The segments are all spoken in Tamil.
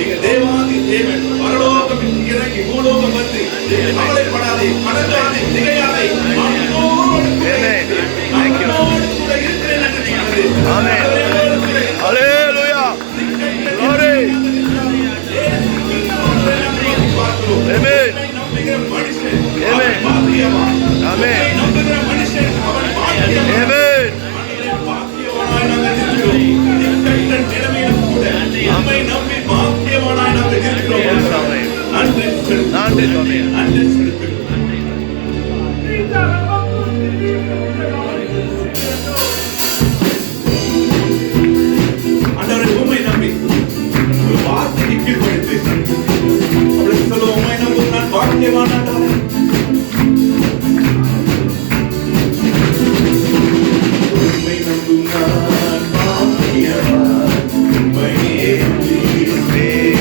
எங்கள் தேவாதி தேவன் பரலோகம் இறங்கி பூலோகம் வந்து கவலைப்படாதே, கடந்தாதே, திகையாதே, நம்மோடு கூட இருக்கிறேன் என்று சொன்னது. ஆமென். ஹல்லேலூயா. glory. ஆமென். ஆமென். ஆமென். ஆமென். நன்றி சுவாமி. ஆண்டவரே உம்மை நம்பி ஒரு வார்த்தைக்கு கீழ்ப்படிந்து அப்படி சொல்ல உம்மை நம்பும் நான் பாக்கியவான் ஆண்டவரே. உம்மை நம்பும் நான் பாக்கியவான், உம்மையே நம்பியிருப்பேன்.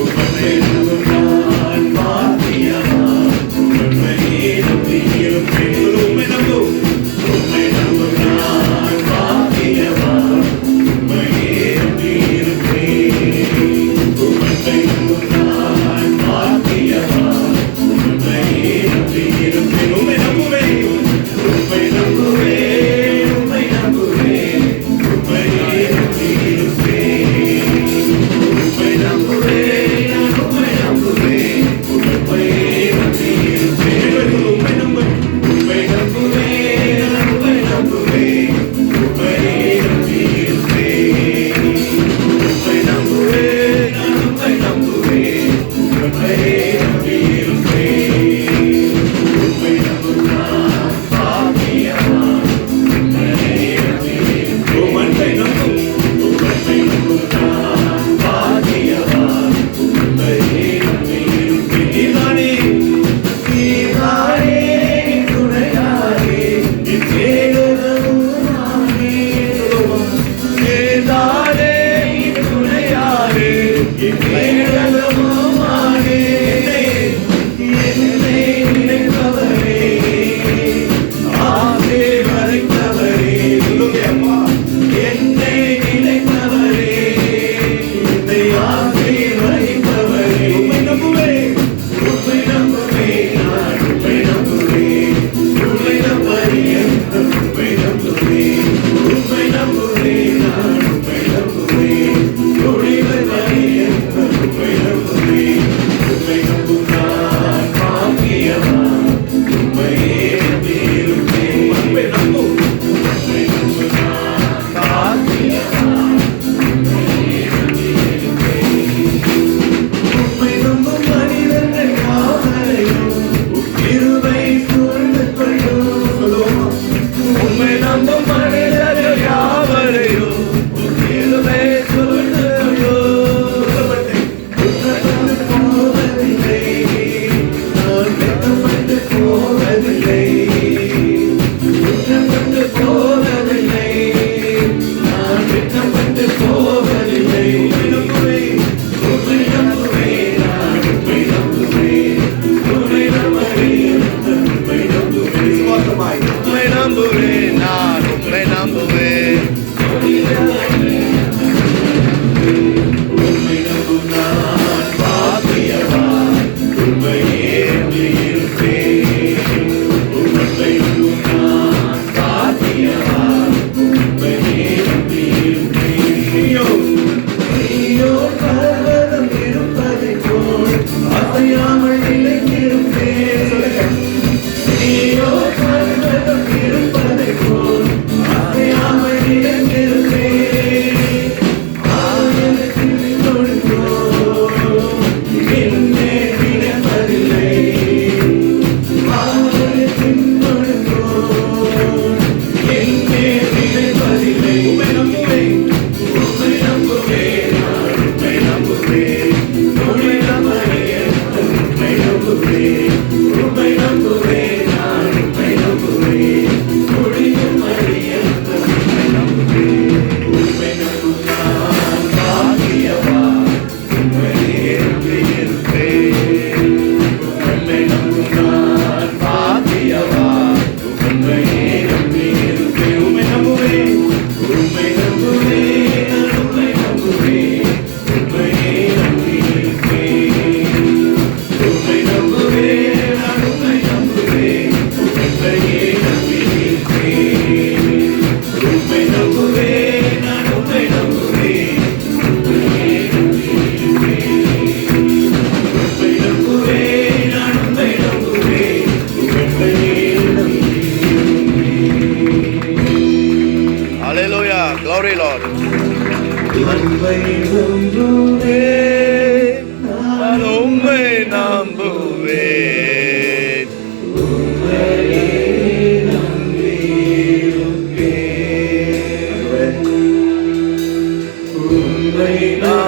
உம்மை நம்பும் நான் பாக்கியவான், உம்மையே நம்பியிருப்பேன். உம்மை நம்பும் நான் பாக்கியவான், உம்மையே நம்பியிருப்பேன். உம்மை நம்பும் நான் பாக்கியவான், உம்மையே நம்பியிருப்பேன். உம்மை நம்புவேன், உம்மை நம்புவேன், உம்மை நம்புவேன், உம்மையே நம்பியிருப்பேன். உம்மை நம்புவேன், உம்மை நம்புவேன், உம்மையே நம்பியிருப்பேன். உம்மை நம்புவேன், உம்மை நம்புவேன், உம்மை நம்புவேன், உம்மையே நம்பியிருப்பேன். உம்மை நம்புவேன், உம்மை நம்புவேன், உம்மையே நம்பியிருப்பேன். உம்மை நம்பும் நான் பாக்கியவான், உம்மையே நம்பியிருப்பேன். உம்மை நம்பும், உம்மை நம்பும் நான் பாக்கியவான், உம்மையே நம்பியிருப்பேன். நீதானே, நீதானே என் துணையாரே, என் கேடகமும் நானே. நீதானே என் துணையாரே, என் கேடகமும் நானே. என்னை நினைப்பவரே, ஆசை மறைத்தவரே. சொல்லுங்க அம்மா. என்னை நினைப்பவரே, என்னை ஆசை மறைத்தவரே. உம்மை நம்புவேன், உம்மை நம்புவேன், நான் உம்மை நம்புவேன். உம்மை நம்புவேன், உம்மை நம்புவேன். உம்மை நம்புவேன், நான் உம்மை நம்புவேன். உம்மை நம்புவேன், உம்மை நம்புவேன்.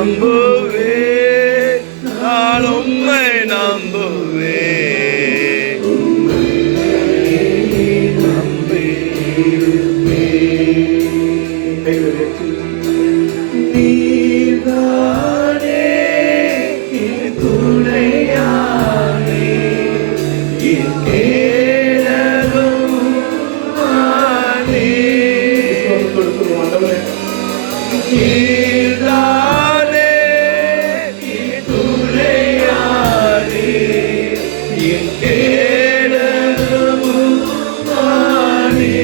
நம்புவேன், நான் உம்மை நம்புவேன். நீர்தானே என் துணையானே, என் கேடலும் ஆனே. நீர்தானே என் துணையானே, என் கேடலும் ஆனே.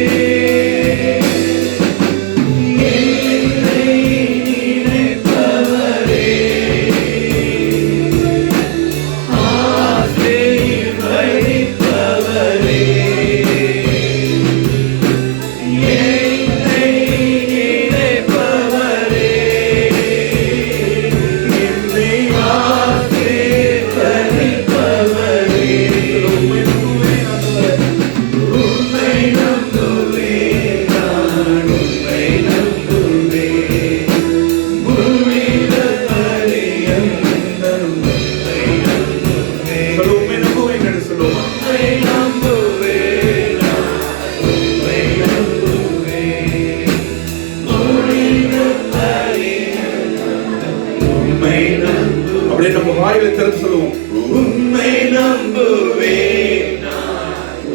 அப்படியே நம்ம வாயில திறந்து சொல்லுவோம், உம்மை நம்புவேன்,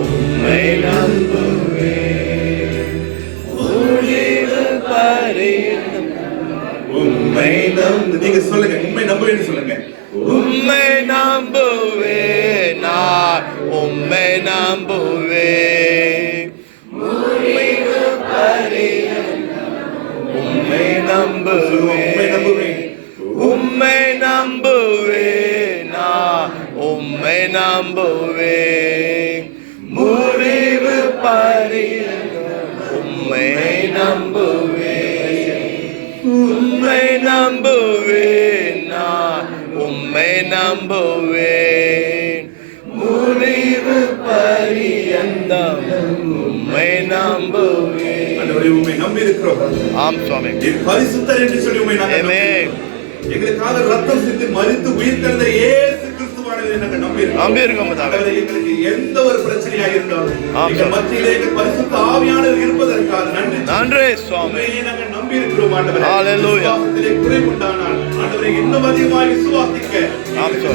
உம்மை நம்புவேன், முடிவு பரியந்தம் உம்மை நம்பு. நீங்க சொல்லுங்க, உண்மை நம்புவேன்னு சொல்லுங்க. உம்மை நம்புவேன், நான் உம்மை நம்புவேன், முடிவு பரியந்தம் உம்மை நம்புவேன், உம்மை நம்புவேன், நான் உம்மை நம்புவேன், முடிவு பரியந்தம் உம்மை நம்புவேன், உம்மை நம்புவேன், நான் உம்மை நம்புவேன், முடிவு பரியந்தம் உம்மை நம்புவேன். ஆண்டவரே, உம்மை நம்பி இருக்கிறோம். ஆம் சுவாமி. பரிசுத்தர் என்று சொல்லி உம்மை நாங்கள் ஆமென். எங்களுக்காக ரத்தம் சிந்தி மரித்து உயிர் தெழுந்த இயேசு கிறிஸ்துவானவரை நாங்கள் நம்பியிருக்கோம். எங்களுக்கு எந்த ஒரு பிரச்சனையா இருந்தாலும் எங்கள் மத்தியிலே எங்கள் பரிசுத்த ஆவியானவர் இருப்பதற்காக நன்றி சுவாமி. நாங்கள் நம்பி இருக்கிறோம். ஆண்டவரே, ஹல்லேலூயா. விசுவாசத்திலே குறைவுண்டானால் ஆண்டவரே இன்னும் அதிகமாக விசுவாசிக்க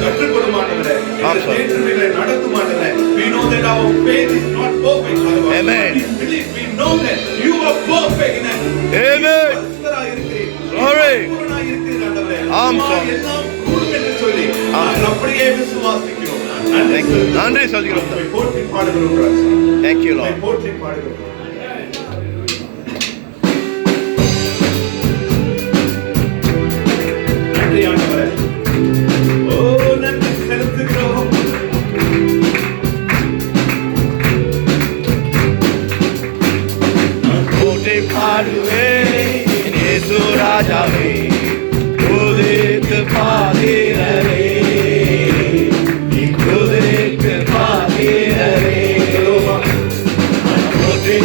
கற்றுக் கொள்ளும். ஆண்டவரே, எங்களை நடத்தும். ஆண்டவரே, we know that our faith is not perfect. Amen. We believe, we know that you are perfect in it. Amen. Glory. ஆம் சுவாமி. அப்படியே விசுவாசிக்கிறோம். நன்றி சொல்கிறோம். போற்றி பாடுகிறோம். Thank you Lord. போற்றி பாடுகிறோம். நன்றி ஆண்டவரே. ஓ நன்றி செலுத்துகிறோம். நான் போற்றி பாடுவேன் இயேசு ராஜாவே, துதித்து பாடுகிறேன், துதித்து பாடுகிறேன், நான் போற்றி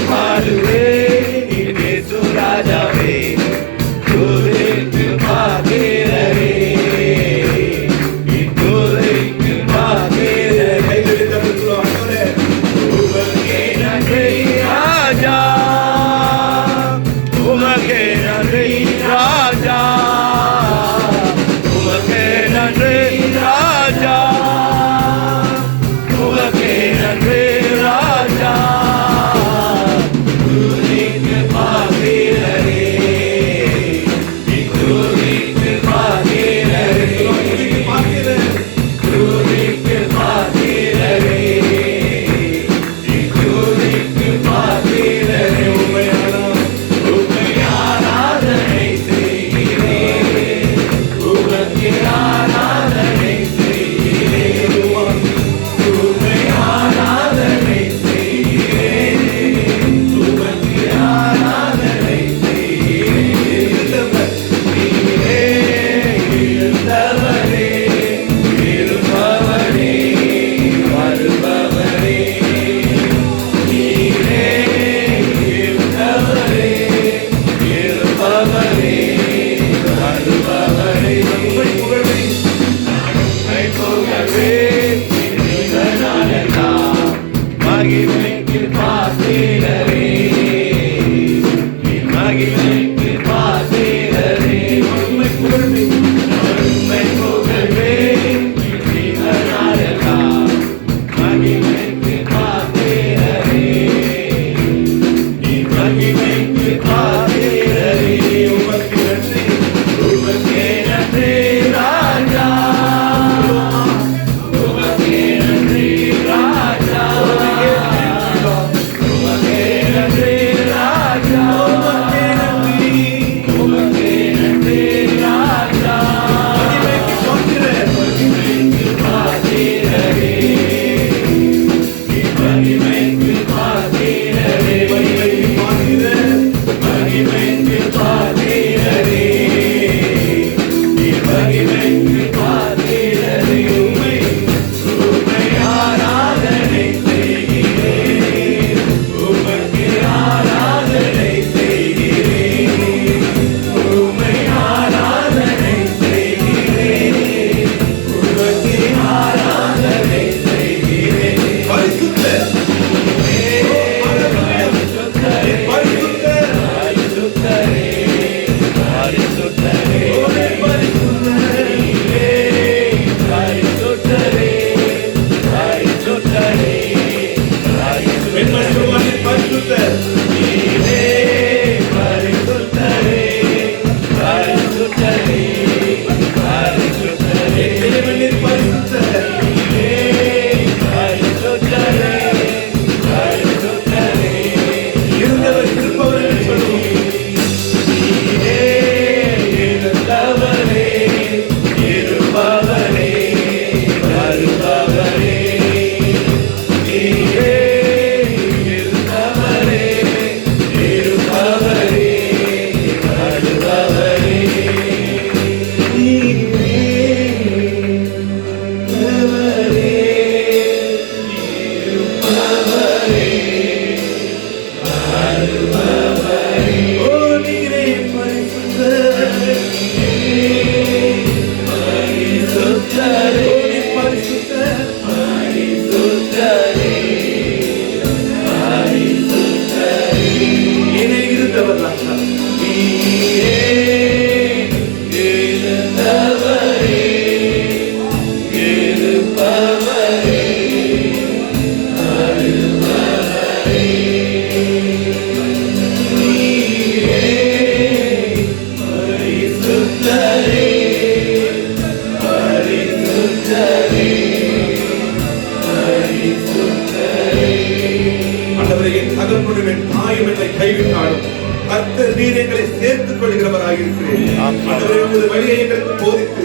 ஆண்டவரே உமது வழியை எங்களுக்கு போதித்து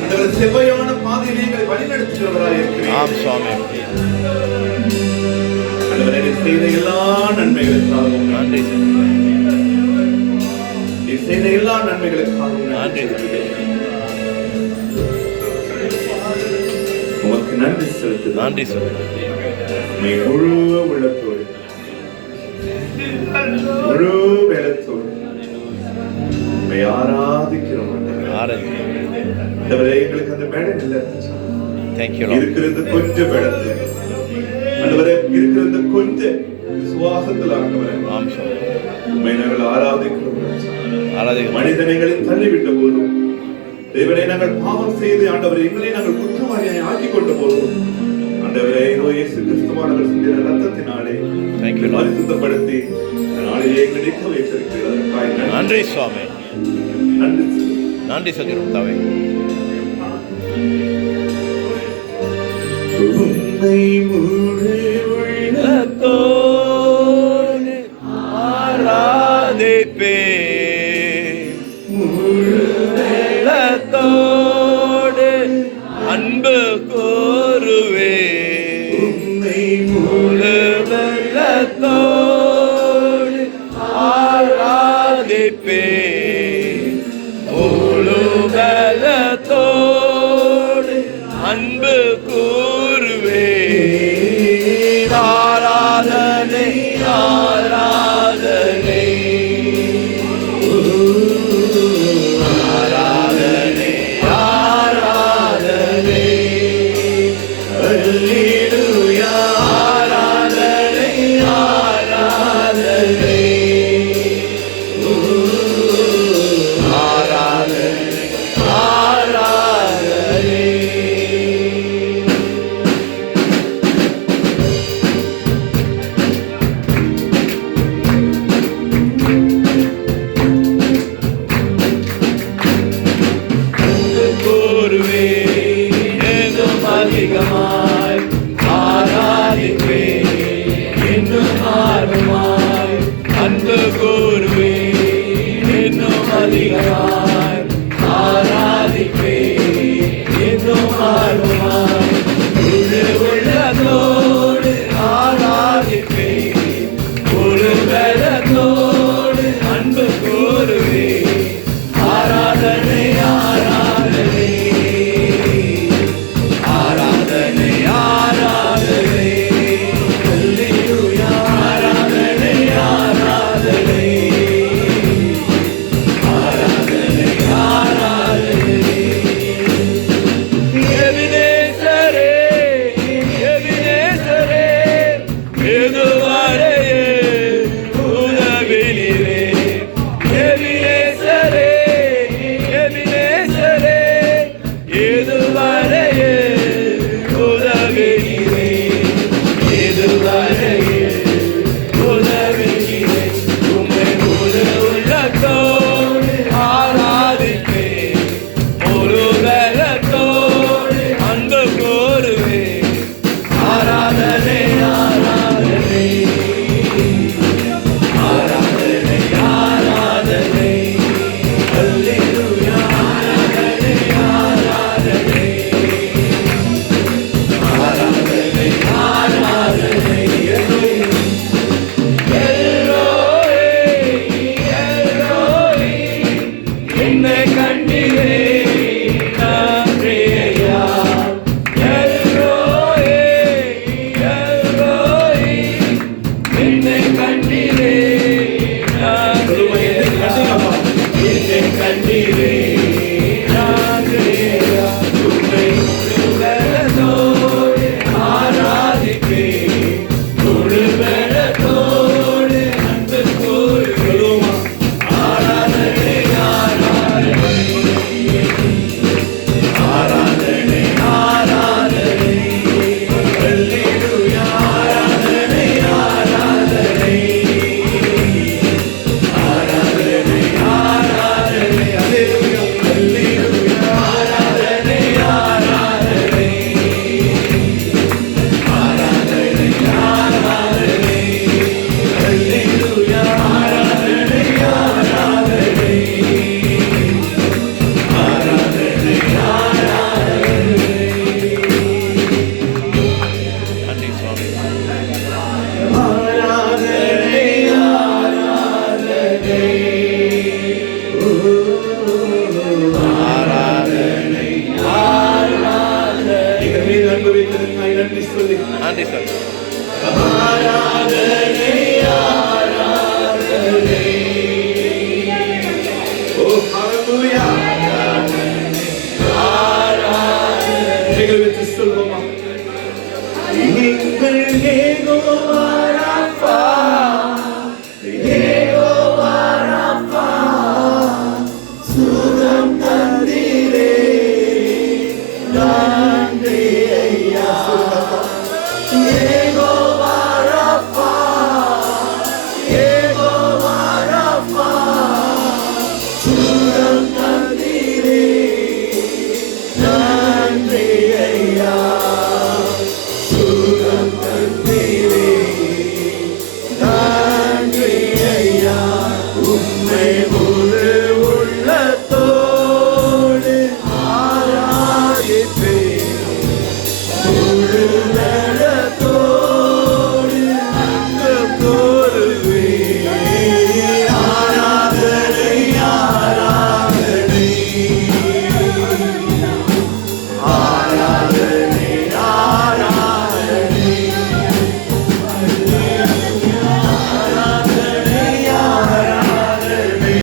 ஆண்டவரே செவ்வையான பாதையிலே எங்களை வழிநடத்துகிறவராய் இருக்கிறீர். ஆம் சுவாமி. ஆண்டவரே நீர் செய்த எல்லா நன்மைகளுக்காகவும் நன்றி நீர் செய்த எல்லா நன்மைகளுக்காகவும் நன்றி. உமக்கு நன்றி செலுத்துகிறோம். நன்றி சுவாமி. முழு உள்ளத்தோடு முழு வேலத்தோடு உம்மை ஆராதிக்கிறோம். ஆண்டவரே எங்களுக்கு அந்த வேடம் இல்லை. தேங்க்யூ இருக்கிறது கொஞ்சம் வேடத்து ஆண்டவரே, இருக்கிறது கொஞ்சம் விசுவாசத்தில் ஆண்டவரே ஆம் சுவாமி. உம்மை நாங்கள் ஆராதிக்கிறோம். ஆராதிக்கிறோம். மனிதனை எங்களை தள்ளிவிட்ட போதும் தேவனை நாங்கள் பாவம் செய்து ஆண்டவரை எங்களை நாங்கள் குற்றவாளியாய் ஆக்கிக் கொண்ட போதும் ஆண்டவரே இதோ இயேசு கிறிஸ்துவானவர் சிந்தின ரத்தத்தினாலே பரிசுத்தப்படுத்தி நாளிலே எங்களை நிற்க வைத்திருக்கிறதற்காக நன்றி சுவாமி. நன்றி நன்றி சொல்கிறோம் தாவே. உம்மை முழு உள்ளத்தோடு ஆராதிப்பே, முழு உள்ளத்தோடு அன்பு கூறுவே, உம்மை முழு உள்ளத்தோடு ஆராதிப்பே, முழு பலத்தோடு அன்பு கூறுவே. ஆராதனை ஆராதனை ஆராதனை ஆராதனை அல்லேலூயா. ஆராதனை ஆராதனை ஆராதனை ஆராதனை. கூறுவே ஏதும் அதிகமா